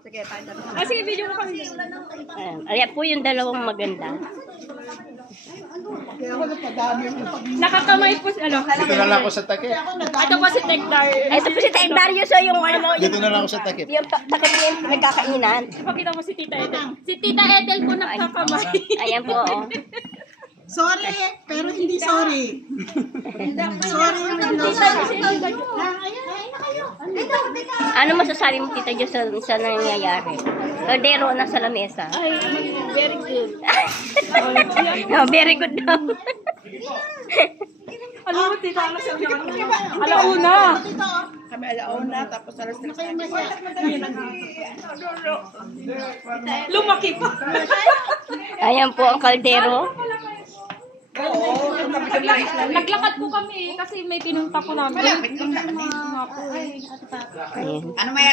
Sige, tayo. Sige, video mo kami. Ayan po yung dalawang maganda. Nakakamay po si ano. Dito na lang ako sa takip. Ito po si Tekdar. Ito po si Tay Darius, yung ano, Dito na lang ako sa takip. yung takip yung nagkakainan. Pakita mo si Tita Ethel. Si Tita Ethel po nakakamay. Ayan po, oh. Sorry, pero hindi sorry. Sorry yung Ano masasabi mo, Tita Jo, sa nangyayari? Kaldero na sa lamesa. Ay, very good. No, very good daw. Alam mo, Tita, ano siya naman? Alauna. Kami alauna, tapos alas 3. Lumaki pa. Ayan po ang kaldero. Naglakad po kami kasi may pinunta ko namin. Ayan. Ano may